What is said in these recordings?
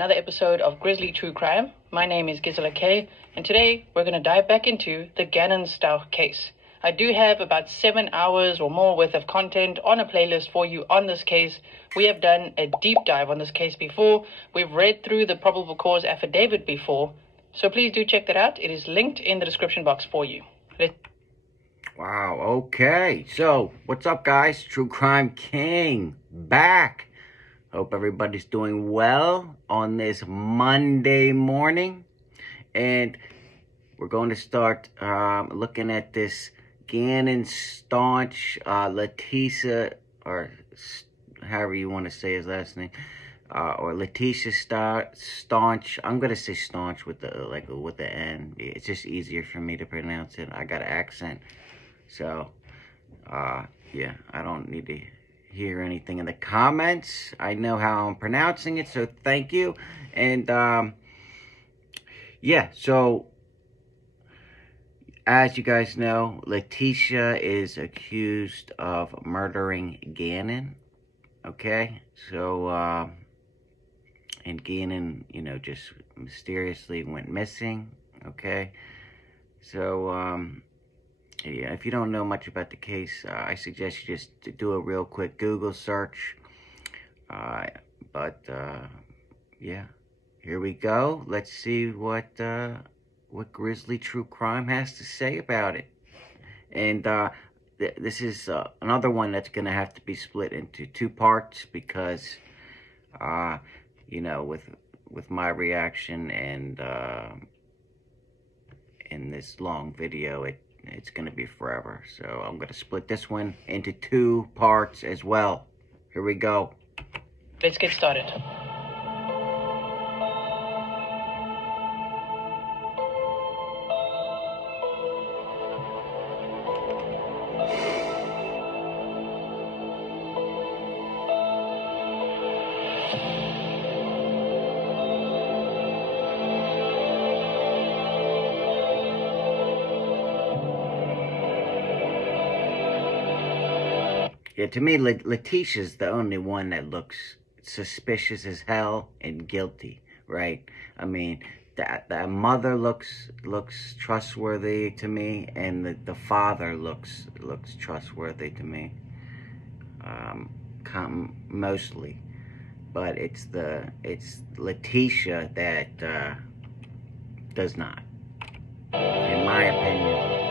Another episode of Grizzly True Crime. My name is Letecia, and today we're going to dive back into the Gannon Stauch case. I do have about 7 hours or more worth of content on a playlist for you on this case. We have done a deep dive on this case before. We've read through the probable cause affidavit before. So please do check that out. It is linked in the description box for you. Wow, okay. So, what's up, guys? TrueCrimeKing back. Hope everybody's doing well on this Monday morning. And we're going to start looking at this Gannon Stauch, Letecia, or however you want to say his last name, or Letecia Stauch. I'm gonna say Stauch with the N. It's just easier for me to pronounce it. I got an accent, so yeah, I don't need to hear anything in the comments. I know how I'm pronouncing it, so thank you. And yeah, so as you guys know, Letecia is accused of murdering Gannon. Okay, so and Gannon, you know, just mysteriously went missing. Okay, so yeah, if you don't know much about the case, I suggest you just do a real quick Google search. Yeah, here we go. Let's see what Grizzly True Crime has to say about it. And this is another one that's gonna have to be split into 2 parts because, you know, with my reaction and in this long video, it's gonna be forever. So I'm gonna split this one into 2 parts as well. Here we go. Let's get started. Yeah, to me, Letecia's the only one that looks suspicious as hell and guilty, right? I mean, that mother looks trustworthy to me, and the father looks trustworthy to me, mostly. But it's Letecia that does not, in my opinion.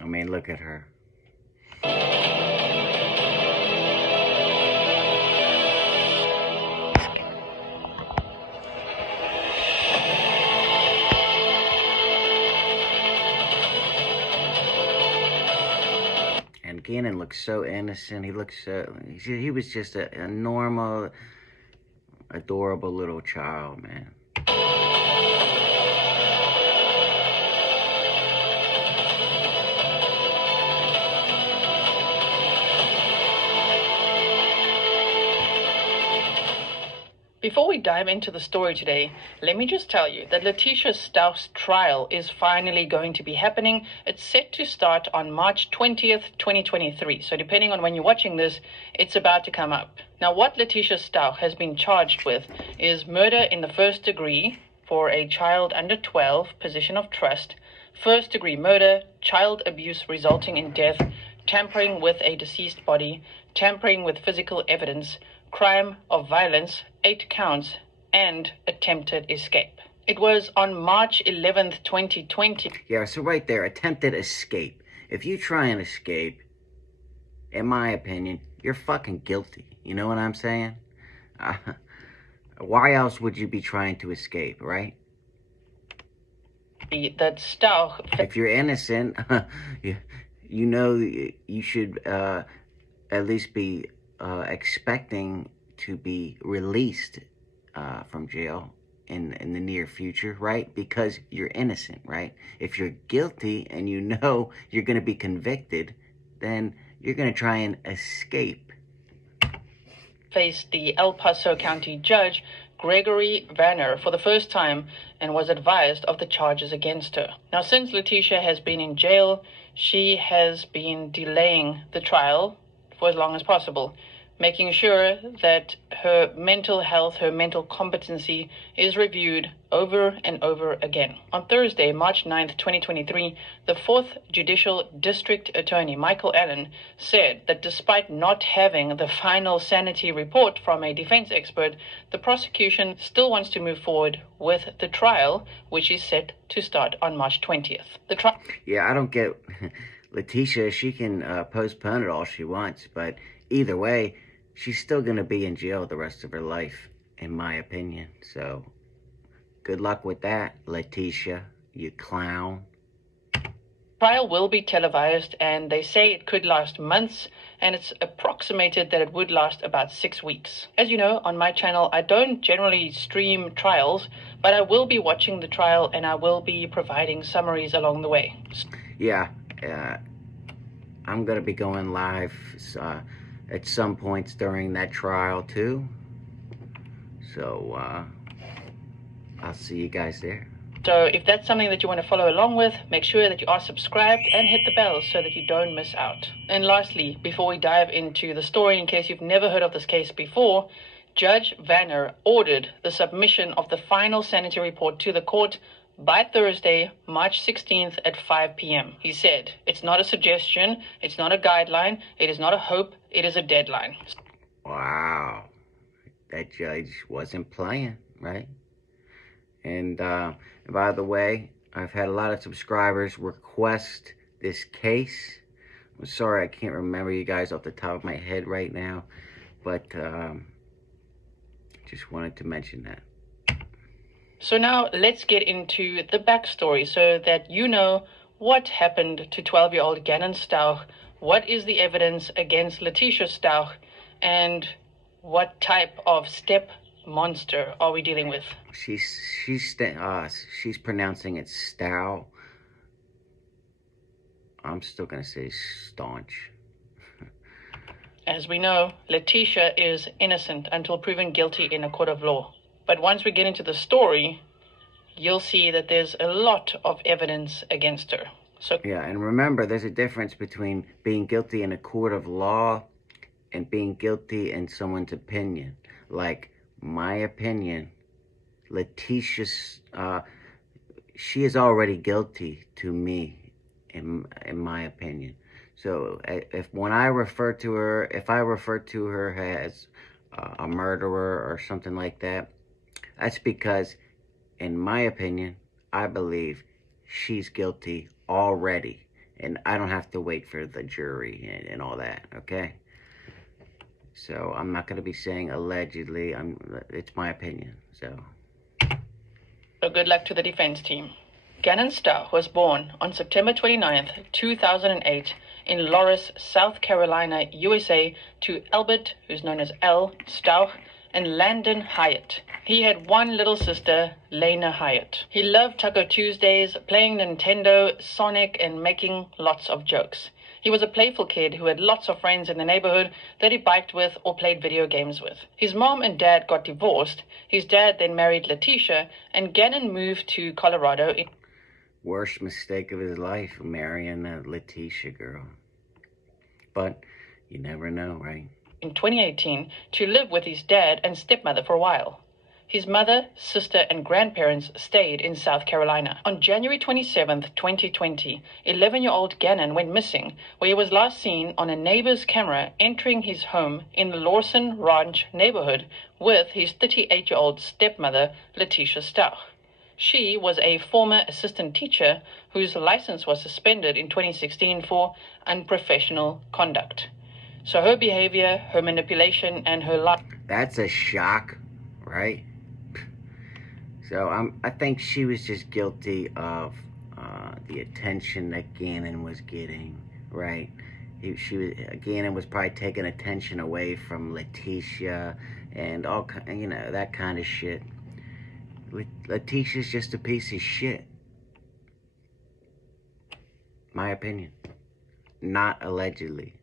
I mean, look at her. And Gannon looks so innocent. He looks so... He was just a normal, adorable little child, man. Before we dive into the story today, let me just tell you that Letecia Stauch's trial is finally going to be happening. It's set to start on March 20th, 2023. So depending on when you're watching this, it's about to come up. Now, what Letecia Stauch has been charged with is murder in the first degree for a child under 12, position of trust, first degree murder, child abuse resulting in death, tampering with a deceased body, tampering with physical evidence, crime of violence, 8 counts, and attempted escape. It was on March 11th, 2020. Yeah, so right there, attempted escape. If you try and escape, in my opinion, you're fucking guilty. You know what I'm saying? Why else would you be trying to escape, right? That Stauch... If you're innocent, you know you should at least be expecting to be released from jail in the near future, right? Because you're innocent, right? If you're guilty and you know you're going to be convicted, then you're going to try and escape. Faced the El Paso County judge Gregory Vanner for the first time and was advised of the charges against her. Now, since Letecia has been in jail, she has been delaying the trial for as long as possible, making sure that her mental health, her mental competency is reviewed over and over again. On Thursday, March 9th, 2023, the 4th Judicial District Attorney, Michael Allen, said that despite not having the final sanity report from a defense expert, the prosecution still wants to move forward with the trial, which is set to start on March 20th. Yeah, I don't get Letecia. She can postpone it all she wants, but either way, she's still going to be in jail the rest of her life, in my opinion. So, good luck with that, Letecia, you clown. Trial will be televised, and they say it could last months, and it's approximated that it would last about 6 weeks. As you know, on my channel, I don't generally stream trials, but I will be watching the trial, and I will be providing summaries along the way. Yeah, I'm going to be going live at some points during that trial too. So I'll see you guys there. So if that's something that you want to follow along with, make sure that you are subscribed and hit the bell so that you don't miss out. And lastly, before we dive into the story, in case you've never heard of this case before, Judge Vanner ordered the submission of the final sanity report to the court by Thursday, March 16th at 5 p.m. He said, it's not a suggestion, it's not a guideline, it is not a hope, it is a deadline. Wow. That judge wasn't playing, right? And by the way, I've had a lot of subscribers request this case. I'm sorry I can't remember you guys off the top of my head right now, but just wanted to mention that. So now let's get into the backstory so that you know what happened to 12-year-old Gannon Stauch, what is the evidence against Letecia Stauch, and what type of step monster are we dealing with? She's pronouncing it Stauch. I'm still gonna say staunch. As we know, Letecia is innocent until proven guilty in a court of law. But once we get into the story, you'll see that there's a lot of evidence against her. So yeah, and remember, there's a difference between being guilty in a court of law and being guilty in someone's opinion. Like, my opinion, Letecia, she is already guilty to me, in my opinion. So if I refer to her as a murderer or something like that, that's because, in my opinion, I believe she's guilty already. And I don't have to wait for the jury and all that, okay? So I'm not going to be saying allegedly. It's my opinion, so good luck to the defense team. Gannon Stauch was born on September 29th, 2008 in Loris, South Carolina, USA, to Albert, who's known as L. Stauch, and Landon Hyatt. He had one little sister, Lena Hyatt. He loved Taco Tuesdays, playing Nintendo, Sonic, and making lots of jokes. He was a playful kid who had lots of friends in the neighborhood that he biked with or played video games with. His mom and dad got divorced. His dad then married Letecia, and Gannon moved to Colorado. Worst mistake of his life, marrying that Letecia girl. But you never know, right? In 2018, to live with his dad and stepmother for a while. His mother, sister, and grandparents stayed in South Carolina. On January 27, 2020, 11-year-old Gannon went missing, where he was last seen on a neighbor's camera entering his home in the Lawson Ranch neighborhood with his 38-year-old stepmother, Letecia Stauch. She was a former assistant teacher whose license was suspended in 2016 for unprofessional conduct. So her behavior, her manipulation, and her life... That's a shock, right? So I think she was just guilty of the attention that Gannon was getting, right? Gannon was probably taking attention away from Letecia and all, that kind of shit. Letecia's just a piece of shit. My opinion. Not allegedly.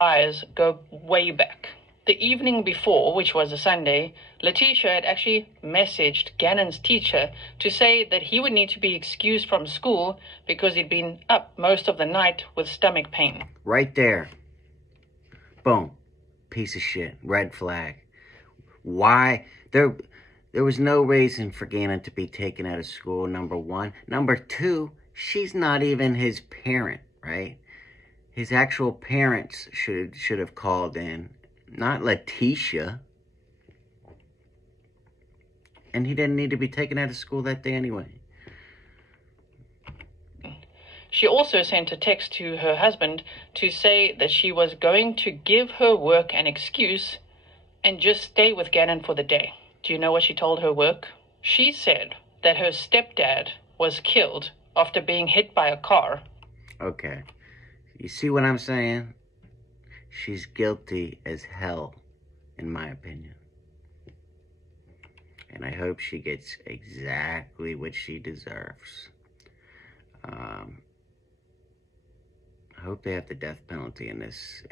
Eyes go way back. The evening before, which was a Sunday, Letecia had actually messaged Gannon's teacher to say that he would need to be excused from school because he'd been up most of the night with stomach pain. Right there. Boom. Piece of shit. Red flag. Why? There was no reason for Gannon to be taken out of school, number one. Number two, she's not even his parent, right? His actual parents should have called in, not Letecia. And he didn't need to be taken out of school that day anyway. She also sent a text to her husband to say that she was going to give her work an excuse and just stay with Gannon for the day. Do you know what she told her work? She said that her stepdad was killed after being hit by a car. Okay. You see what I'm saying? She's guilty as hell, in my opinion. And I hope she gets exactly what she deserves. I hope they have the death penalty in this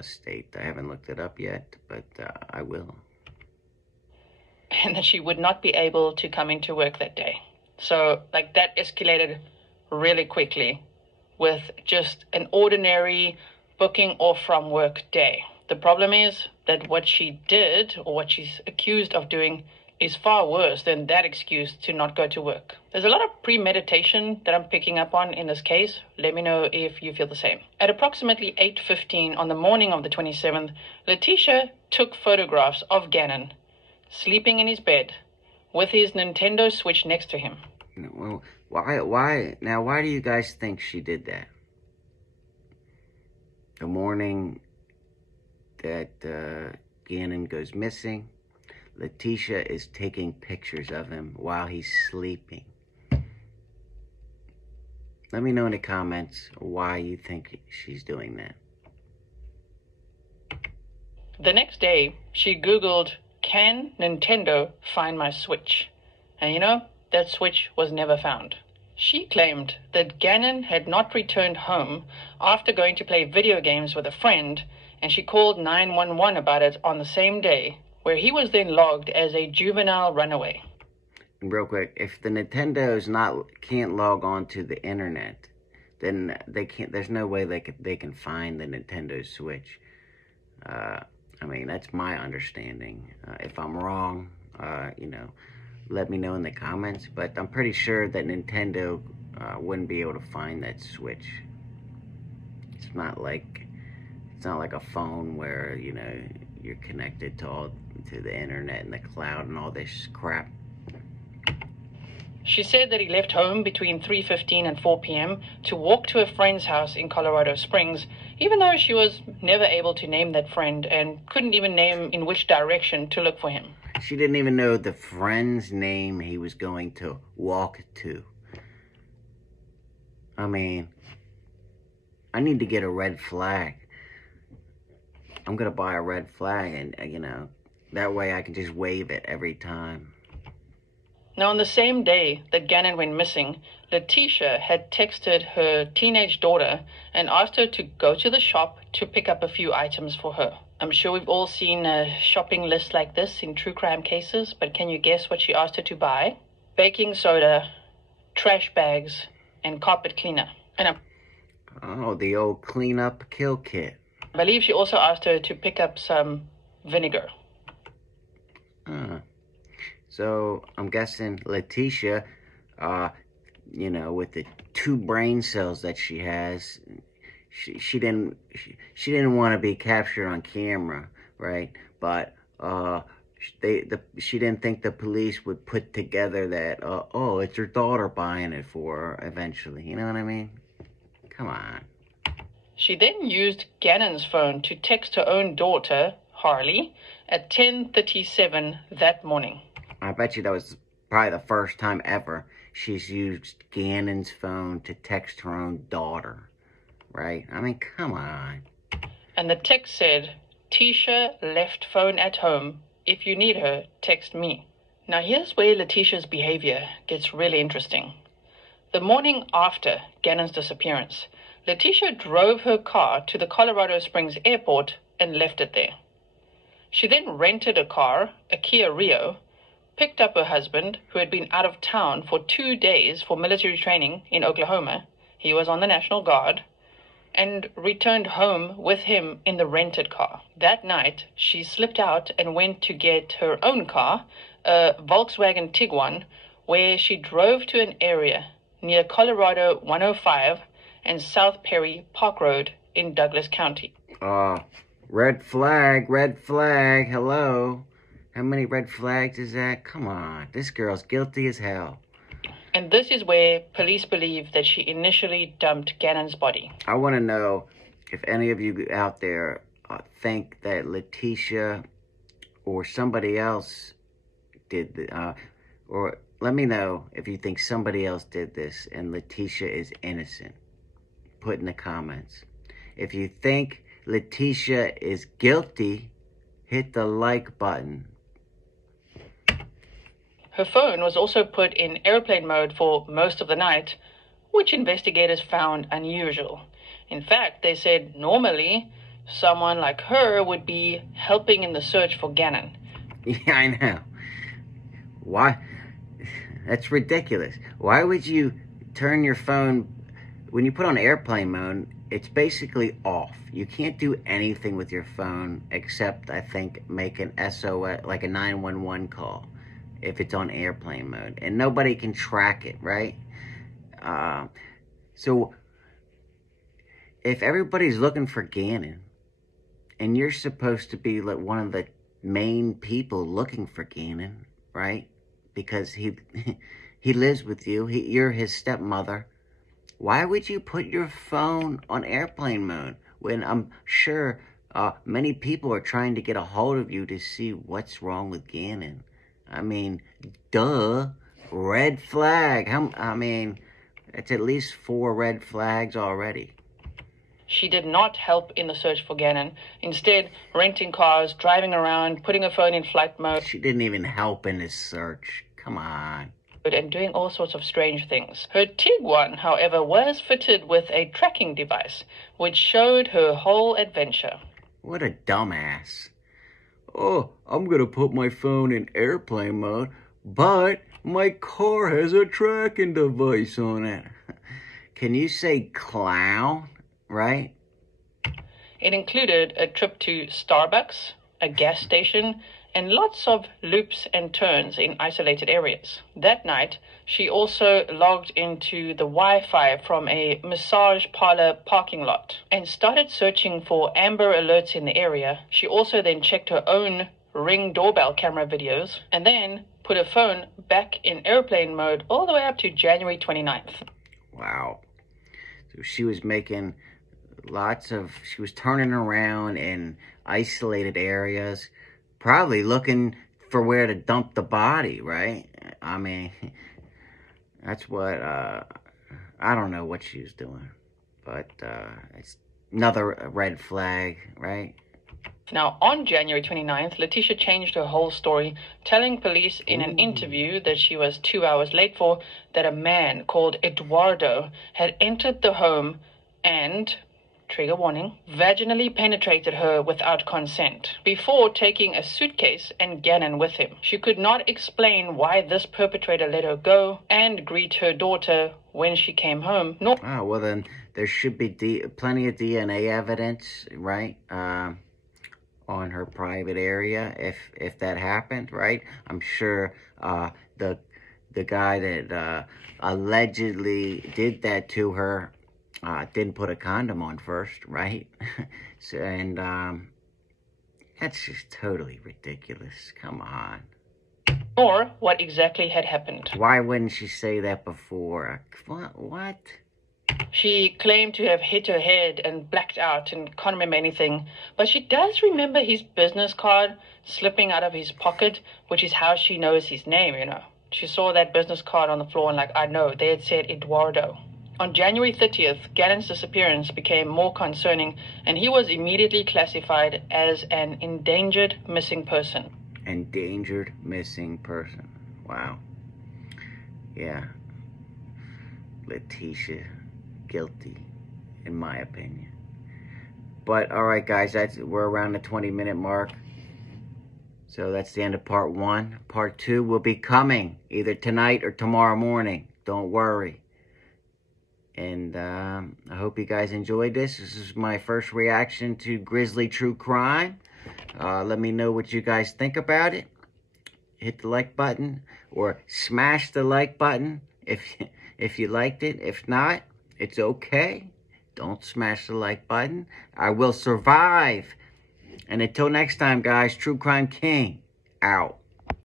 state. I haven't looked it up yet, but I will. And that she would not be able to come into work that day. So, that escalated really quickly with just an ordinary booking off from work day. The problem is that what she did, or what she's accused of doing, is far worse than that excuse to not go to work. There's a lot of premeditation that I'm picking up on in this case. Let me know if you feel the same. At approximately 8:15 on the morning of the 27th, Letecia took photographs of Gannon sleeping in his bed with his Nintendo Switch next to him. Well, why do you guys think she did that? The morning that Gannon goes missing, Letecia is taking pictures of him while he's sleeping. Let me know in the comments why you think she's doing that. The next day, she Googled, "Can Nintendo find my Switch?" And you know, that Switch was never found. She claimed that Gannon had not returned home after going to play video games with a friend, and she called 911 about it on the same day, where he was then logged as a juvenile runaway. Real quick, if the Nintendo's can't log on to the internet, then they can't. There's no way they can find the Nintendo Switch. I mean, that's my understanding. If I'm wrong, let me know in the comments. But I'm pretty sure that Nintendo wouldn't be able to find that Switch. It's not like a phone where you're connected to the internet and the cloud and all this crap. She said that he left home between 3:15 and 4 p.m. to walk to a friend's house in Colorado Springs, even though she was never able to name that friend and couldn't even name in which direction to look for him. She didn't even know the friend's name he was going to walk to. I mean, I need to get a red flag. I'm going to buy a red flag and, that way I can just wave it every time. Now, on the same day that Gannon went missing, Letecia had texted her teenage daughter and asked her to go to the shop to pick up a few items for her. I'm sure we've all seen a shopping list like this in true crime cases, but can you guess what she asked her to buy? Baking soda, trash bags, and carpet cleaner. Oh, the old clean-up kill kit. I believe she also asked her to pick up some vinegar. So I'm guessing Letecia, with the 2 brain cells that she has, she didn't want to be captured on camera, right? But she didn't think the police would put together that it's her daughter buying it for her eventually. You know what I mean? Come on. She then used Gannon's phone to text her own daughter, Harley, at 10:37 that morning. I bet you that was probably the first time ever she's used Gannon's phone to text her own daughter, right? I mean, come on. And the text said, "Tisha left phone at home. If you need her, text me." Now here's where Letecia's behavior gets really interesting. The morning after Gannon's disappearance, Letecia drove her car to the Colorado Springs airport and left it there. She then rented a car, a Kia Rio, picked up her husband, who had been out of town for 2 days for military training in Oklahoma. He was on the National Guard, and returned home with him in the rented car. That night, she slipped out and went to get her own car, a Volkswagen Tiguan, where she drove to an area near Colorado 105 and South Perry Park Road in Douglas County. Red flag, hello. How many red flags is that? Come on, this girl's guilty as hell. And this is where police believe that she initially dumped Gannon's body. I want to know if any of you out there think that Letecia or somebody else did, or let me know if you think somebody else did this and Letecia is innocent. Put in the comments. If you think Letecia is guilty, hit the like button. Her phone was also put in airplane mode for most of the night, which investigators found unusual. In fact, they said normally someone like her would be helping in the search for Gannon. Yeah, I know. Why? That's ridiculous. Why would you turn your phone, when you put on airplane mode, it's basically off. You can't do anything with your phone except, I think, make an SOS, like a 911 call, if it's on airplane mode. And nobody can track it, right? So, if everybody's looking for Gannon, and you're supposed to be like one of the main people looking for Gannon, right? Because he lives with you, you're his stepmother. Why would you put your phone on airplane mode when I'm sure many people are trying to get a hold of you to see what's wrong with Gannon? I mean, duh, red flag. I mean, it's at least 4 red flags already. She did not help in the search for Gannon, instead renting cars, driving around, putting her phone in flight mode. She didn't even help in this search. Come on. And doing all sorts of strange things. Her Tiguan, however, was fitted with a tracking device, which showed her whole adventure. What a dumbass. Oh, I'm gonna put my phone in airplane mode, but my car has a tracking device on it. Can you say clown, right? It included a trip to Starbucks, a gas station, and lots of loops and turns in isolated areas. That night, she also logged into the Wi-Fi from a massage parlor parking lot and started searching for Amber Alerts in the area. She also then checked her own Ring doorbell camera videos and then put her phone back in airplane mode all the way up to January 29th. Wow. So she was making she was turning around in isolated areas, probably looking for where to dump the body, right? I mean, that's what, I don't know what she was doing, but it's another red flag, right? Now, on January 29th, Letecia changed her whole story, telling police in an interview that she was 2 hours late for, that a man called Eduardo had entered the home and, trigger warning, vaginally penetrated her without consent before taking a suitcase and Gannon with him. She could not explain why this perpetrator let her go and greet her daughter when she came home. Oh, well then, there should be plenty of DNA evidence, right, on her private area if that happened, right? I'm sure the guy that allegedly did that to her didn't put a condom on first, right? So, and that's just totally ridiculous. Come on. Or what exactly had happened. Why wouldn't she say that before? What? She claimed to have hit her head and blacked out and can't remember anything, but she does remember his business card slipping out of his pocket, which is how she knows his name, you know. She saw that business card on the floor and like, I know, they had said Eduardo. On January 30th, Gannon's disappearance became more concerning, and he was immediately classified as an endangered missing person. Endangered missing person. Wow. Yeah. Letecia, guilty, in my opinion. But, alright guys, we're around the 20-minute mark. So that's the end of part 1. Part 2 will be coming either tonight or tomorrow morning. Don't worry. And I hope you guys enjoyed this. This is my first reaction to Grizzly True Crime. Let me know what you guys think about it. Hit the like button or smash the like button if you liked it. If not, it's okay. Don't smash the like button. I will survive. And until next time, guys, True Crime King out.